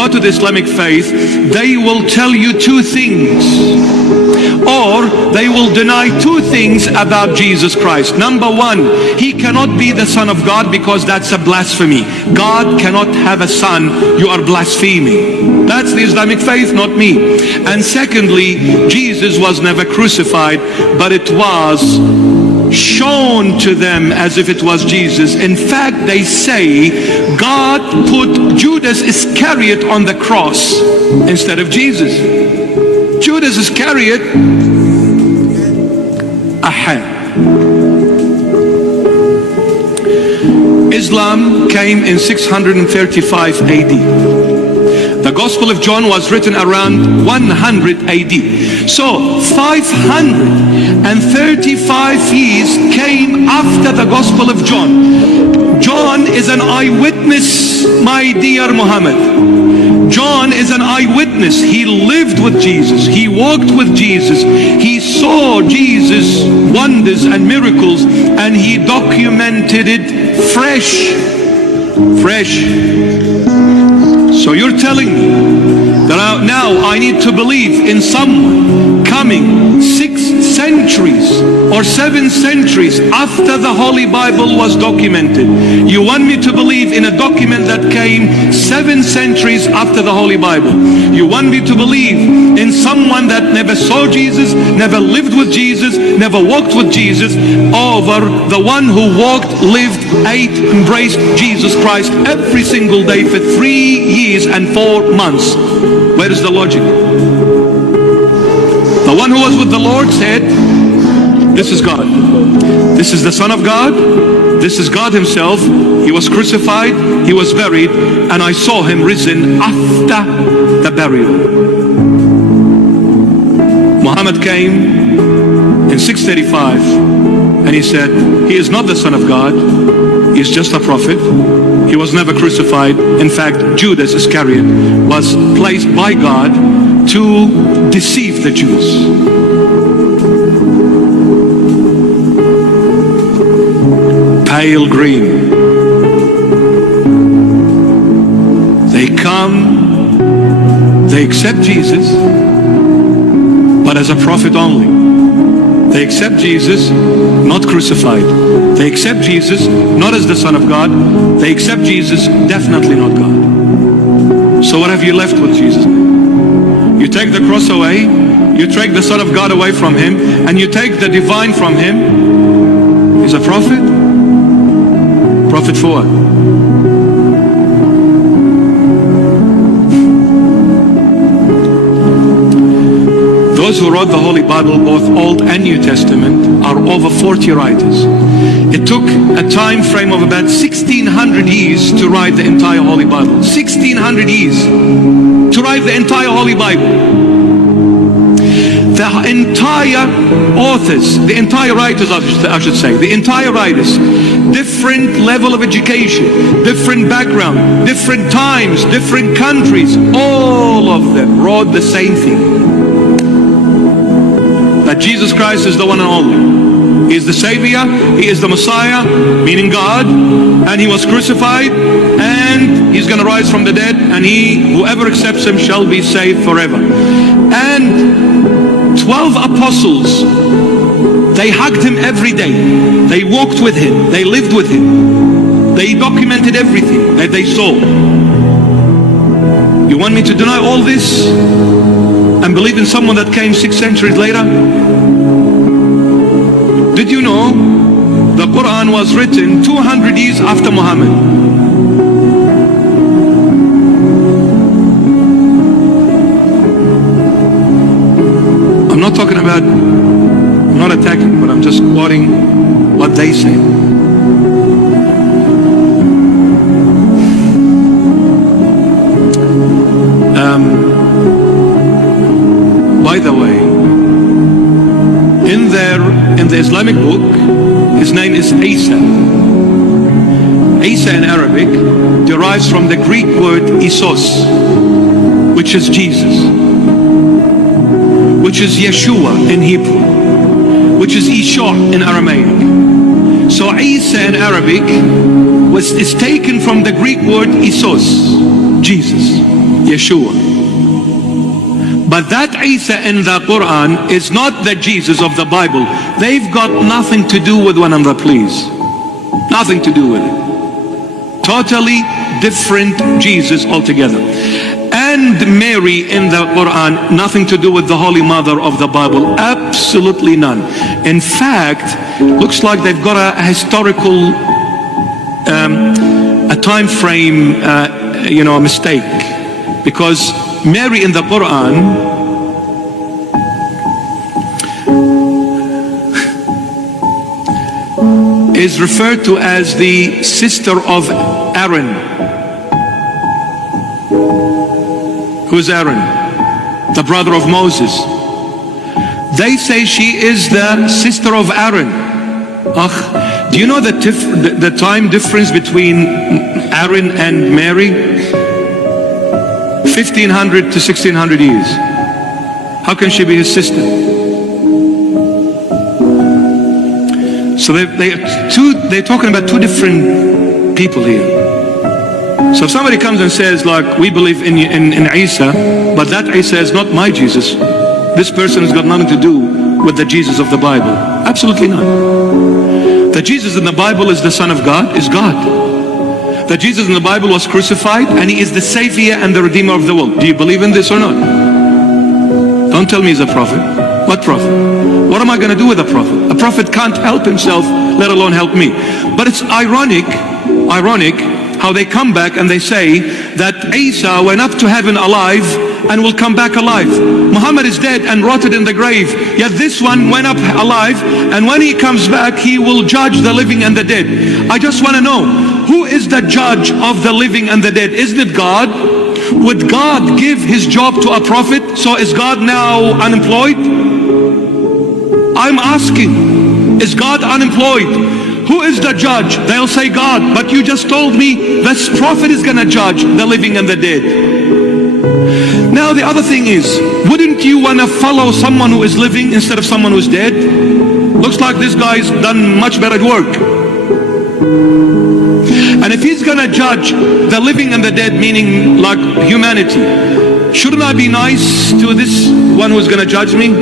go to the Islamic faith, they will tell you two things, or they will deny two things about Jesus Christ. Number one, he cannot be the Son of God, because that's a blasphemy. God cannot have a son. You are blaspheming. That's the Islamic faith, not me. And secondly, Jesus was never crucified, but it was shown to them as if it was Jesus. In fact, they say God put Judas Iscariot on the cross instead of Jesus. Judas Iscariot, Islam came in 635 AD. The Gospel of John was written around 100 AD. So 535 years came after the Gospel of John. John is an eyewitness, my dear Muhammad. John is an eyewitness. He lived with Jesus. He walked with Jesus. He saw Jesus' wonders and miracles, and he documented it fresh. So you're telling me that now I need to believe in someone coming 6 centuries or 7 centuries after the Holy Bible was documented. You want me to believe in a document that came 7 centuries after the Holy Bible. You want me to believe in someone that never saw Jesus, never lived with Jesus, never walked with Jesus, over the one who walked, lived, ate, embraced Jesus Christ every single day for 3 years and 4 months. Where is the logic? The one who was with the Lord said, this is God. This is the Son of God. This is God himself. He was crucified, he was buried, and I saw him risen after the burial. Muhammad came in 635 and he said, he is not the Son of God. He is just a prophet. He was never crucified. In fact, Judas Iscariot was placed by God to deceive the Jews. Pale green. They come, they accept Jesus, but as a prophet only. They accept Jesus, not crucified. They accept Jesus, not as the Son of God. They accept Jesus, definitely not God. So what have you left with Jesus? You take the cross away, you take the Son of God away from him, and you take the divine from him. He's a prophet? Prophet for what? Those who wrote the Holy Bible, both Old and New Testament, are over 40 writers. It took a time frame of about 1600 years to write the entire Holy Bible. 1600 years to write the entire Holy Bible. The entire authors, the entire writers, I should say, the entire writers, different level of education, different background, different times, different countries, all of them wrote the same thing. That Jesus Christ is the one and only. He is the Savior, he is the Messiah, meaning God, and he was crucified, and he's going to rise from the dead, and whoever accepts him shall be saved forever. And 12 apostles, they hugged him every day. They walked with him, they lived with him. They documented everything that they saw. You want me to deny all this and believe in someone that came 6 centuries later? Did you know the Quran was written 200 years after Muhammad? I'm not talking about, I'm not attacking, but I'm just quoting what they say. By the way, in the Islamic book, his name is Isa. Isa in Arabic derives from the Greek word Isos, which is Jesus, which is Yeshua in Hebrew, which is Isha in Aramaic. So Isa in Arabic is taken from the Greek word Isos, Jesus, Yeshua. But that Isa in the Quran is not the Jesus of the Bible. They've got nothing to do with one another, please. Nothing to do with it. Totally different Jesus altogether. And Mary in the Quran, nothing to do with the Holy Mother of the Bible. Absolutely none. In fact, looks like they've got a historical, a time frame, a mistake. Because Mary in the Quran is referred to as the sister of Aaron. Who's Aaron? The brother of Moses. They say she is the sister of Aaron. Do you know the time difference between Aaron and Mary? 1500 to 1600 years. How can she be his sister? So they're talking about two different people here. So if somebody comes and says, like, we believe in Isa, but that Isa is not my Jesus, this person has got nothing to do with the Jesus of the Bible. Absolutely not. The Jesus in the Bible is the Son of God, is God. The Jesus in the Bible was crucified, and he is the Savior and the Redeemer of the world. Do you believe in this or not? Don't tell me he's a prophet. What prophet? What am I going to do with a prophet? A prophet can't help himself, let alone help me. But it's ironic how they come back and they say that Isa went up to heaven alive and will come back alive. Muhammad is dead and rotted in the grave, yet this one went up alive, and when he comes back, he will judge the living and the dead. I just want to know, who is the judge of the living and the dead? Isn't it God? Would God give his job to a prophet? So is God now unemployed? I'm asking, is God unemployed? Who is the judge? They'll say God, but you just told me this prophet is going to judge the living and the dead. Now the other thing is, wouldn't you want to follow someone who is living instead of someone who's dead? Looks like this guy's done much better work. And if he's going to judge the living and the dead, meaning like humanity, shouldn't I be nice to this one who's going to judge me?